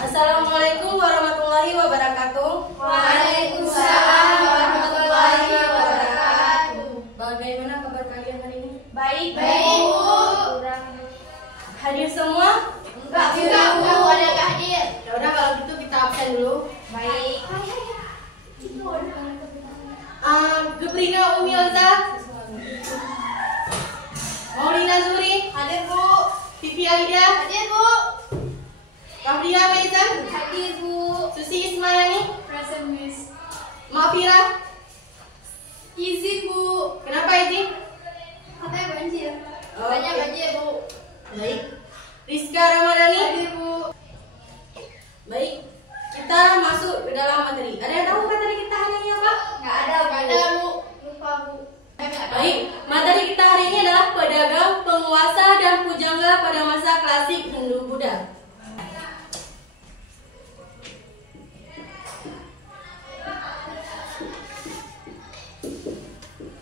Assalamualaikum warahmatullahi wabarakatuh. Waalaikumsalam warahmatullahi wabarakatuh. Bagaimana kabar kalian hari ini? Baik, Bu. Hadir semua? Enggak, Bu. Ada nggak hadir? Ya udah kalau gitu kita absen dulu. Baik. Gebrina Umilza, Maulina Zuri, Hadir, Bu. Pipi Aida, Hadir, Bu. Rahlia Faizan, Hadir, Bu. Susi Ismayani, Present, Miss. Mafira. Izin, Bu. Kenapa izin? Katanya banjir. Oh, Banyak oke. banjir, Bu. Baik. Rizka Ramadhani. Hadir, Bu. Baik. Kita masuk ke dalam materi. Ada yang tahu materi kita hari ini apa? Nggak ada, Bu. Nggak ada, Bu. Lupa, Bu. Baik, materi kita hari ini adalah pedagang, penguasa, dan pujangga pada masa klasik Hindu-Buddha.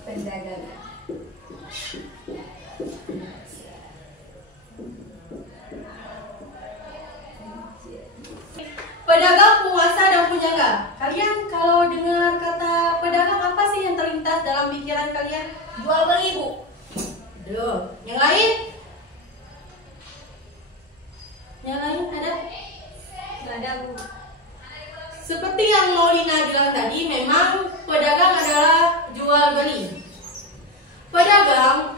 Pendagang. Pedagang, penguasa, dan pujangga. Kalian kalau dengar kata pedagang, apa sih yang terlintas dalam pikiran kalian? Jual beli, Bu. Duh. Yang lain? Yang lain ada? Nggak ada, Bu. Seperti yang Maulina bilang tadi, memang pedagang adalah jual beli. Pedagang,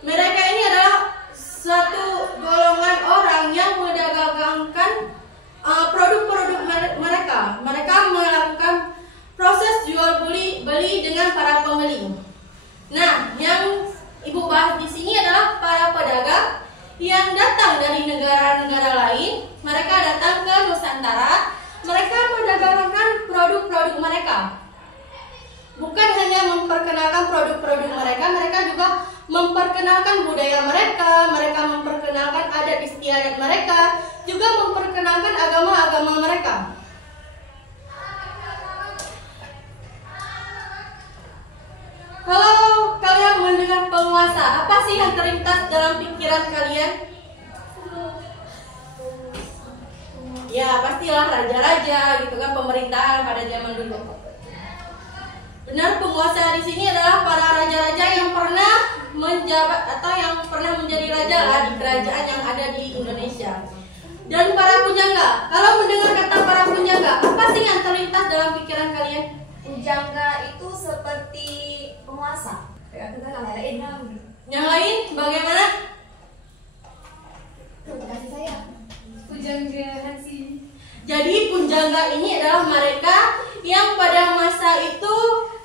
mereka ini adalah suatu golongan orang yang mendagangkan produk-produk mereka. Mereka melakukan proses jual beli dengan para pembeli. Nah, yang Ibu bahas di sini adalah para pedagang yang datang dari negara-negara lain. Mereka datang ke Nusantara. Mereka mendagangkan produk-produk mereka. Bukan hanya memperkenalkan produk-produk mereka, mereka juga memperkenalkan budaya mereka, mereka memperkenalkan adat istiadat mereka, juga memperkenalkan agama-agama mereka. Kalau kalian mendengar penguasa, apa sih yang terlintas dalam pikiran kalian? Ya, pastilah raja-raja gitu kan, pemerintahan pada zaman dulu. Benar, penguasa di sini adalah para raja-raja yang pernah menjabat atau yang pernah menjadi raja lah di kerajaan yang ada di Indonesia. Dan para pujangga, kalau mendengar kata para pujangga, apa sih yang terlintas dalam pikiran kalian? Pujangga itu seperti penguasa. Kita lain. Yang lain bagaimana? Kasih saya. Pujangga sih. Jadi pujangga ini adalah mereka yang pada masa itu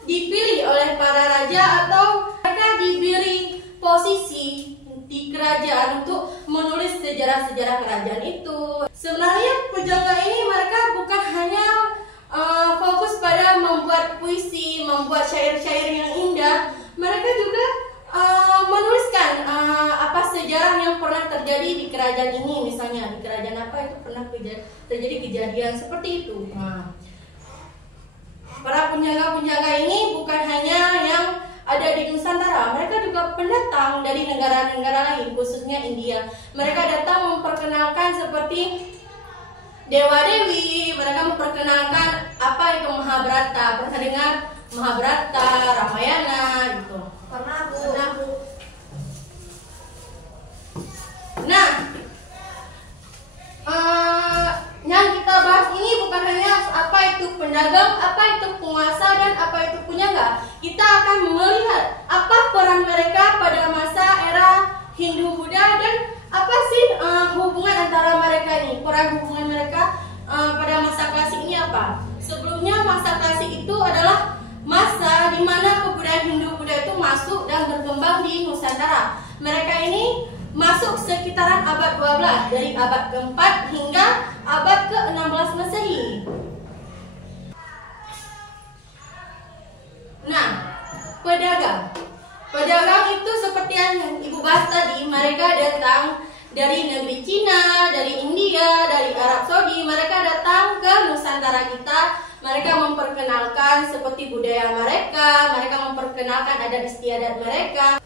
dipilih oleh para raja atau mereka diberi posisi di kerajaan untuk menulis sejarah-sejarah kerajaan itu. Sebenarnya pujangga ini mereka bukan hanya fokus pada membuat puisi, membuat syair-syair yang indah. Mereka juga menuliskan apa sejarah yang pernah terjadi di kerajaan ini. Misalnya di kerajaan apa itu pernah terjadi kejadian seperti itu. Nah, para pujangga-pujangga ini bukan hanya yang ada di Nusantara, mereka juga pendatang dari negara-negara lain, khususnya India. Mereka datang memperkenalkan seperti dewa-dewi, mereka memperkenalkan apa itu Mahabharata. Pernah dengar Mahabharata, Ramayana gitu? Pernah, Bu. Nah, yang kita bahas ini bukan hanya apa itu pedagang, apa itu penguasa, dan apa itu pujangga. Kita akan melihat apa peran mereka pada masa era Hindu-Buddha dan apa sih hubungan antara mereka ini. Peran hubungan mereka pada masa klasik ini apa? Sebelumnya masa klasik itu adalah masa di mana kebudayaan Hindu-Buddha itu masuk dan berkembang di Nusantara. Mereka ini masuk sekitaran abad 12, dari abad ke-4 hingga abad ke-16 Masehi. Nah, pedagang itu seperti yang Ibu bahas tadi, mereka datang dari negeri Cina, dari India, dari Arab Saudi. Mereka datang ke Nusantara kita. Mereka memperkenalkan seperti budaya mereka memperkenalkan adat istiadat mereka.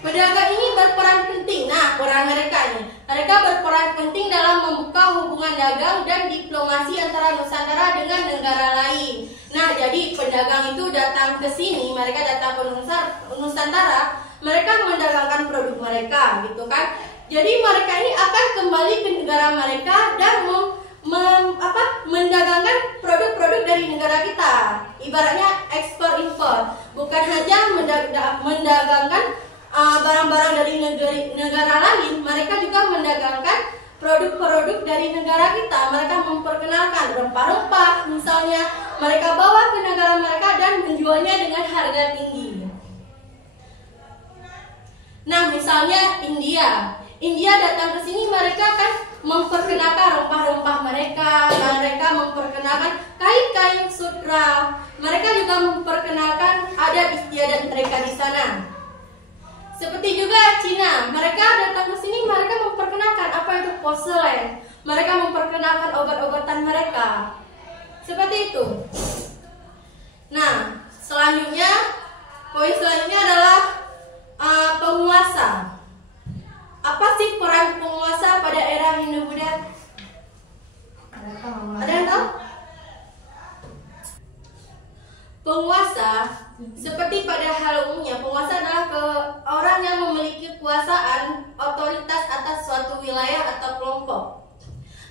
Pedagang ini berperan penting. Nah, peran mereka ini. Mereka berperan penting dalam membuka hubungan dagang dan diplomasi antara Nusantara dengan negara lain. Nah, jadi pedagang itu datang ke sini, mereka datang ke Nusantara, mereka mendagangkan produk mereka, gitu kan. Jadi mereka ini akan kembali ke negara mereka dan mendagangkan produk-produk dari negara kita. Ibaratnya ekspor impor, bukan hanya mendagangkan barang-barang dari negara lain, mereka juga mendagangkan produk-produk dari negara kita. Mereka memperkenalkan rempah-rempah, misalnya mereka bawa ke negara mereka dan menjualnya dengan harga tinggi. Nah, misalnya India datang ke sini, mereka kan memperkenalkan rempah-rempah mereka, mereka memperkenalkan kain-kain sutra, mereka juga memperkenalkan adat istiadat mereka di sana. Seperti juga Cina, mereka datang ke sini, mereka memperkenalkan apa itu porselen, mereka memperkenalkan obat-obatan mereka. Seperti itu. Nah, poin selanjutnya adalah penguasa. Apa sih peran penguasa pada era Hindu-Buddha? Ada yang tahu? Penguasa, seperti pada hal umumnya, penguasa adalah orang yang memiliki kekuasaan, otoritas atas suatu wilayah atau kelompok.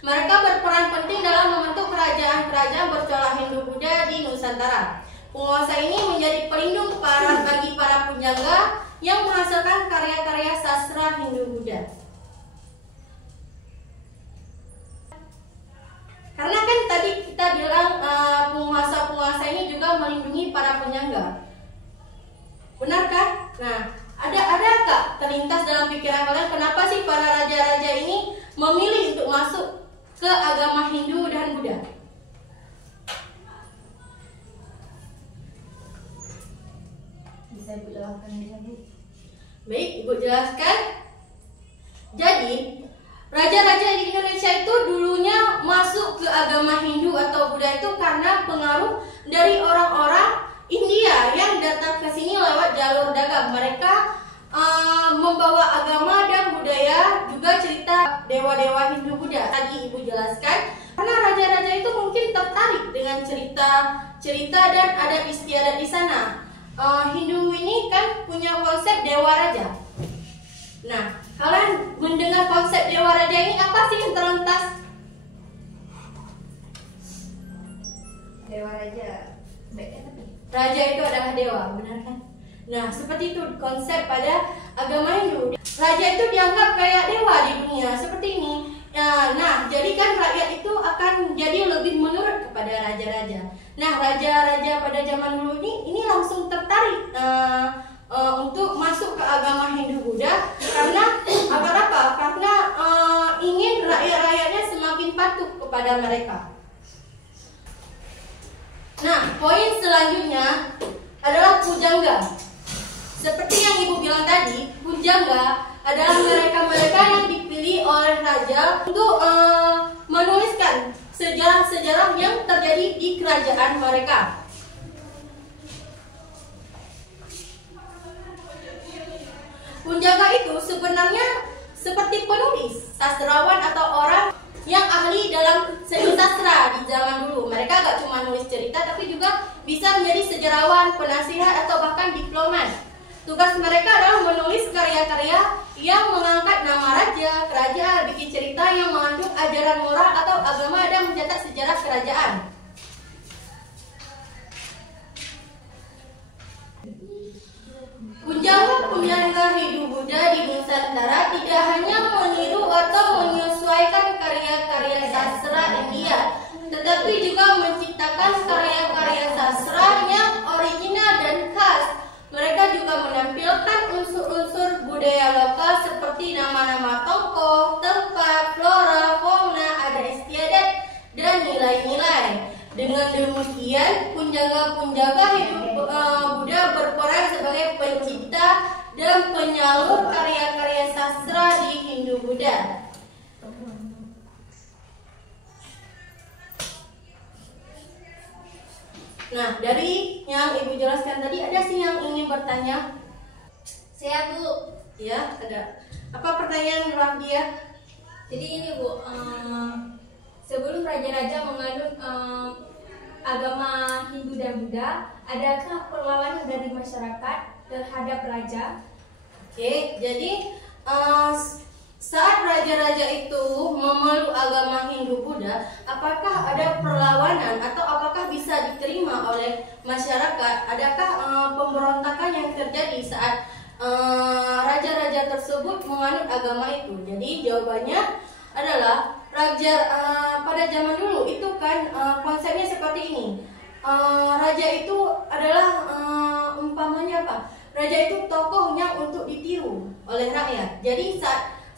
Mereka berperan penting dalam membentuk kerajaan-kerajaan bercorak Hindu-Buddha di Nusantara. Penguasa ini menjadi pelindung bagi para penjaga yang menghasilkan karya-karya sastra Hindu-Buddha. Karena kan tadi kita bilang penguasa-penguasa ini juga melindungi para penyangga. Benar kan? Nah, ada kak terlintas dalam pikiran kalian kenapa sih para raja-raja ini memilih untuk masuk ke agama Hindu dan Buddha? Bisa Ibu jelaskan aja, Bu? Baik, Ibu jelaskan. Jadi, raja-raja di Indonesia itu dulunya masuk ke agama Hindu atau Buddha itu karena pengaruh dari orang-orang India yang datang ke sini lewat jalur dagang. Mereka membawa agama dan budaya, juga cerita dewa-dewa Hindu Buddha. Tadi Ibu jelaskan, karena raja-raja itu mungkin tertarik dengan cerita dan adat istiadat di sana. Hindu ini kan punya konsep dewa raja. Nah, kalian mendengar konsep dewa raja ini, apa sih yang terlintas? Dewa raja. Raja itu adalah dewa, benar kan? Nah, seperti itu konsep pada agama Hindu. Raja itu dianggap kayak dewa di dunia, seperti ini. Nah, jadi kan rakyat itu akan jadi lebih menurut kepada raja-raja. Nah, raja-raja pada zaman dulu ini langsung tertarik untuk masuk ke agama Hindu Buddha karena apa? Karena ingin rakyat-rakyatnya semakin patuh kepada mereka. Nah, poin selanjutnya adalah pujangga. Seperti yang Ibu bilang tadi, pujangga adalah mereka-mereka yang dipilih oleh raja untuk menuliskan sejarah-sejarah yang terjadi di kerajaan mereka. Pujangga itu sebenarnya seperti penulis, sastrawan atau orang yang ahli dalam seni sastra di zaman dulu. Mereka gak cuma nulis cerita, tapi juga bisa menjadi sejarawan, penasihat, atau bahkan diplomat. Tugas mereka adalah menulis karya-karya yang mengangkat nama raja, kerajaan, bikin cerita yang mengandung ajaran moral atau agama, dan mencetak sejarah kerajaan. Pujangga Hindu Buddha di Nusantara tidak hanya meniru atau menyesuaikan karya-karya sastra India, tetapi juga menciptakan karya-karya sastra yang original dan khas. Mereka juga menampilkan unsur-unsur budaya lokal seperti nama-nama tokoh, tempat, flora, fauna, adat istiadat, dan nilai-nilai. Dengan demikian, pujangga-pujangga Hindu Buddha berperan sebagai pencipta dan penyalur karya-karya sastra di Hindu Buddha. Nah, dari yang Ibu jelaskan tadi, ada sih yang ingin bertanya? Saya, Bu. Ya, ada. Apa pertanyaan Rafdia? Jadi ini Bu, sebelum raja-raja menganut agama Hindu dan Buddha, adakah perlawanan dari masyarakat terhadap raja? Oke, jadi saat raja-raja itu memeluk agama Hindu Buddha, apakah ada perlawanan atau apakah bisa diterima oleh masyarakat? Adakah pemberontakan yang terjadi saat raja-raja tersebut menganut agama itu? Jadi jawabannya adalah pada zaman dulu itu kan konsepnya seperti ini. Raja itu adalah umpamanya apa? Raja itu tokohnya untuk ditiru oleh rakyat. Jadi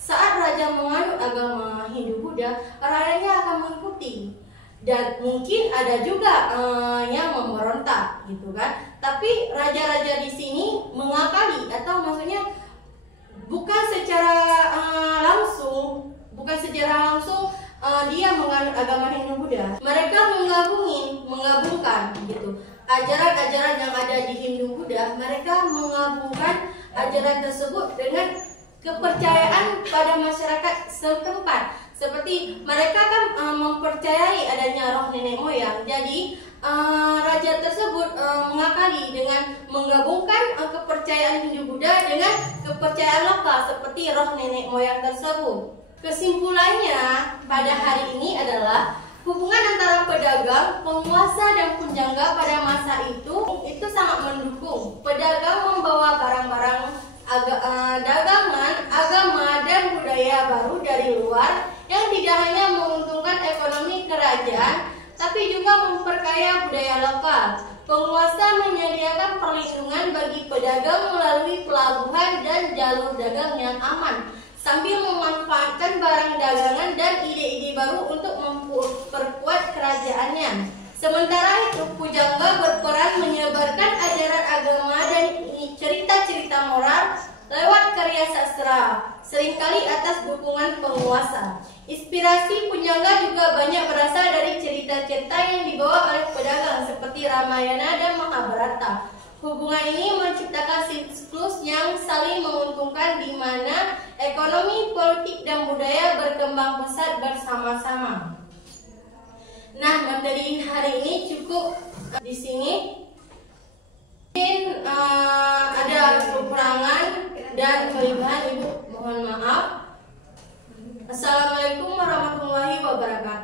saat raja menganut agama Hindu Buddha, rakyatnya akan mengikuti. Dan mungkin ada juga yang memberontak gitu kan. Tapi raja-raja di sini mengakali, atau maksudnya bukan secara langsung dia menganut agama Hindu Buddha. Mereka menggabungkan gitu ajaran-ajaran yang ada di Hindu Buddha. Mereka menggabungkan ajaran tersebut dengan kepercayaan pada masyarakat setempat. Seperti mereka kan mempercayai adanya roh nenek moyang. Jadi raja tersebut mengakali dengan menggabungkan kepercayaan Hindu Buddha dengan kepercayaan lokal seperti roh nenek moyang tersebut. Kesimpulannya pada hari ini adalah hubungan antara pedagang, penguasa dan penjangga pada masa itu sangat mendukung. Pedagang membawa barang-barang dagangan, agama dan budaya baru dari luar yang tidak hanya menguntungkan ekonomi kerajaan, tapi juga memperkaya budaya lokal. Penguasa menyediakan perlindungan bagi pedagang melalui pelabuhan dan jalur dagang yang aman, sambil memanfaatkan barang dagangan dan ide-ide baru untuk memperkuat kerajaannya. Sementara itu, pujangga berperan menyebarkan ajaran agama dan cerita-cerita moral lewat karya sastra, seringkali atas dukungan penguasa. Inspirasi pujangga juga banyak berasal dari cerita-cerita yang dibawa oleh pedagang seperti Ramayana dan Mahabharata. Hubungan ini menciptakan siklus yang saling menguntungkan di mana ekonomi, politik, dan budaya berkembang pesat bersama-sama. Nah, materi hari ini cukup di sini. Mungkin ada kekurangan dan kelebihan, Ibu mohon maaf. Assalamualaikum warahmatullahi wabarakatuh.